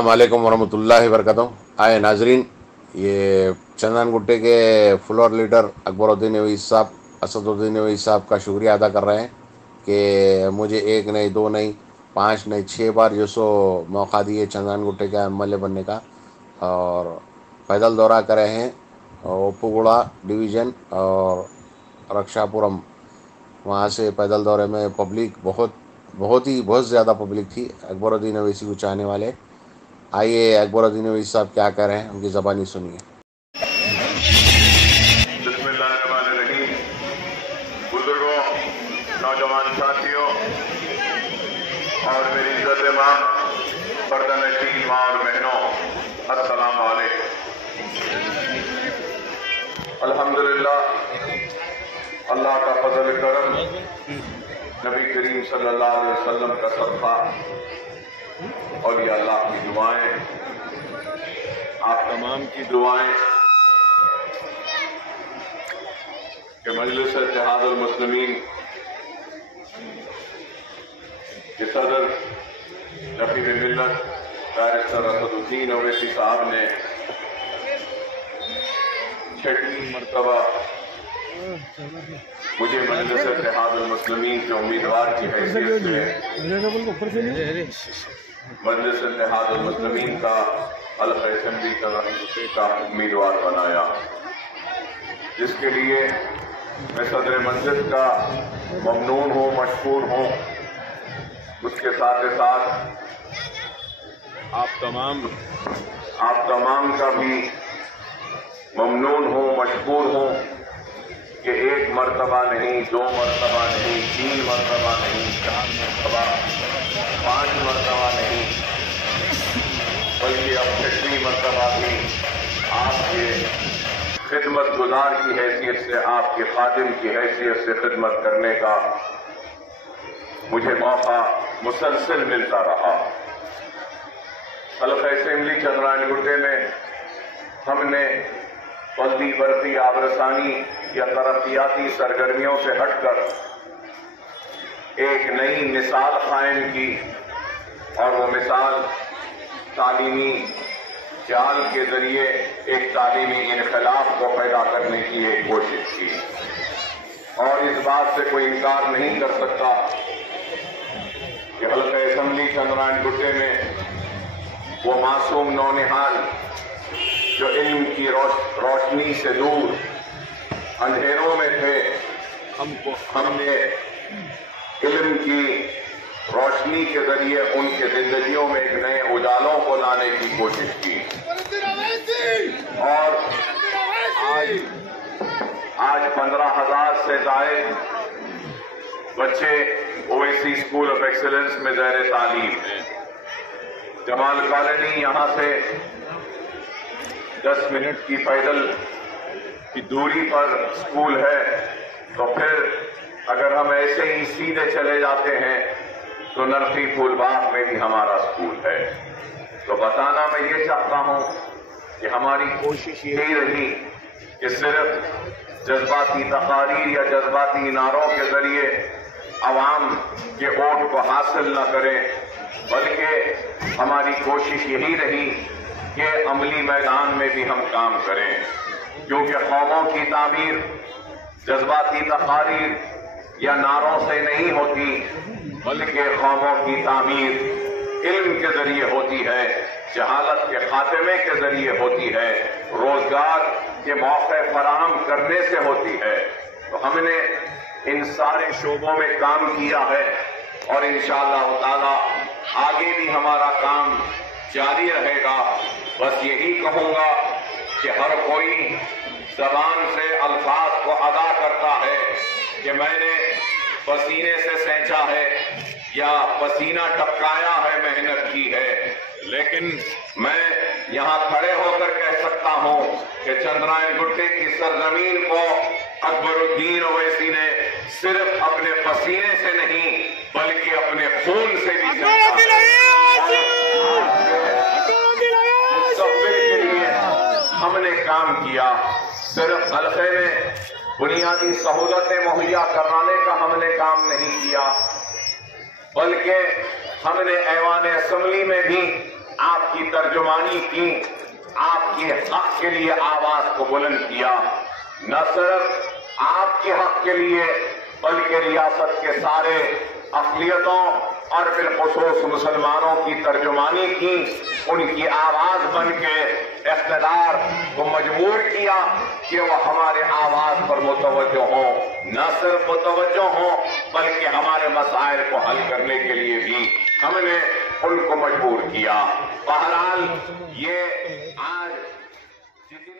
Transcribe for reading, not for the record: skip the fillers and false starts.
अस्सलाम वालेकुम वरहमतुल्लाहि वबरकातुहू। आए नाजरीन, ये चंदन गुट्टे के फ्लोर लीडर अकबरुद्दीन अवीस साहब, असदुद्दीन अवीस साहब का शुक्रिया अदा कर रहे हैं कि मुझे एक नहीं, दो नहीं, 5 नहीं, 6 बार जो सो मौका दिए चंदन गुट्टे का एमएलए बनने का। और पैदल दौरा करे हैं ओपुगुड़ा डिवीज़न और रक्षापुरम, वहाँ से पैदल दौरे में पब्लिक बहुत ज़्यादा पब्लिक थी अकबरुद्दीन अवैसी को चाहने वाले। आइए अकबरुद्दीन अवैसी साहब क्या कह रहे हैं, उनकी ज़बानी सुनिए। बिस्मिल्लाहिर्रहमानिर्रहीम। बुजुर्गों, नौजवान साथियों और मेरी इज्जत मां, पर्दानशीन मां और बहनों, अस्सलाम वालेकुम। अल्हम्दुलिल्लाह, अल्लाह का फजल करम, नबी करीम सल्लल्लाहु अलैहि वसल्लम का सदका और ये अल्लाह की दुआएं, आप तमाम की दुआएं कि मजलिस इत्तेहादुल मुस्लिमीन के सदर रफीक मिल्लत बैरिस्टर असदुद्दीन अवैसी साहब ने 6वीं मरतबा मुझे मजलिस इत्तेहादुल मुस्लिमीन के उम्मीदवार की हैसियत से मजलिस इत्तेहादुल मुस्लिमीन का हल्का असेंबली का उम्मीदवार बनाया, जिसके लिए मैं सदर मजलिस का ममनून हूँ, मशकूर हूँ। उसके साथ ही साथ आप तमाम का भी ममनून हूँ, मशकूर हूँ कि 1 मरतबा नहीं, 2 मरतबा नहीं, 3 मरतबा नहीं, 4 मरतबा, 5 मरतबा नहीं, बल्कि अब 6वीं मरतबा भी आपके खिदमत गुजार की हैसियत से, आपके खादिम की हैसियत से खिदमत करने का मुझे मौका मुसलसल मिलता रहा। हल्का असेंबली चंद्रायन गुट्टे में हमने बल्दी बर्फी आबरसानी या तरक्याती सरगर्मियों से हटकर एक नई मिसाल कायम की, और वो मिसाल तालीमी जाल के जरिए एक तालीमी इनकलाब को पैदा करने की एक कोशिश की। और इस बात से कोई इनकार नहीं कर सकता कि हल्का असेंबली चंद्रायन गुट्टे में वो मासूम नौनिहाल जो इल्म की रोशनी से दूर अंधेरों में थे, हमने इल्म की रोशनी के जरिए उनके जिंदगियों में एक नए उजालों को लाने की कोशिश की। और आज 15,000 से ज्यादा बच्चे ओवैसी स्कूल ऑफ एक्सीलेंस में ज़ैर तालीम हैं। जमाल कॉलोनी यहाँ से 10 मिनट की पैदल की दूरी पर स्कूल है, तो फिर अगर हम ऐसे ही सीधे चले जाते हैं तो नरसी फूलबाग में भी हमारा स्कूल है। तो बताना मैं ये चाहता हूँ कि हमारी कोशिश यही रही कि सिर्फ जज्बाती तकारीर या जज्बाती नारों के जरिए अवाम के वोट को हासिल न करें, बल्कि हमारी कोशिश यही रही कि अमली मैदान में भी हम काम करें। क्योंकि कौमों की तामीर जज्बाती तकारीर या नारों से नहीं होती, बल्कि कौमों की तामीर इल्म के जरिए होती है, जहालत के खात्मे के जरिए होती है, रोजगार के मौके फराहम करने से होती है। तो हमने इन सारे शोबों में काम किया है और इंशाअल्लाह ताला आगे भी हमारा काम जारी रहेगा। बस यही कहूंगा कि हर कोई जबान से अल्फाज को अदा करता है कि मैंने पसीने से सेंचा है या पसीना टपकाया है, मेहनत की है, लेकिन मैं यहाँ खड़े होकर कह सकता हूँ कि चंद्रायन गुट्टे की सरजमीन को अकबरुद्दीन अवैसी ने सिर्फ अपने पसीने से नहीं बल्कि अपने खून से भी मुस्तक़बिल के लिए हमने काम किया। सिर्फ हल्के में बुनियादी सहूलतें मुहैया कराने का हमने काम नहीं किया, बल्कि हमने ऐवान असेंबली में भी आपकी तर्जुमानी की, आपके हक के लिए आवाज को बुलंद किया। न सिर्फ आपके हक के लिए बल्कि रियासत के सारे अक़लियतों और बिलख़ुसूस मुसलमानों की तर्जुमानी की, उनकी आवाज बन के इक़्तिदार को मजबूर किया कि वो हमारे आवाज पर मुतवज्जो हो, न सिर्फ मुतवज्जो हो बल्कि हमारे मसाइल को हल करने के लिए भी हमने उनको मजबूर किया। बहरहाल ये आज जितनी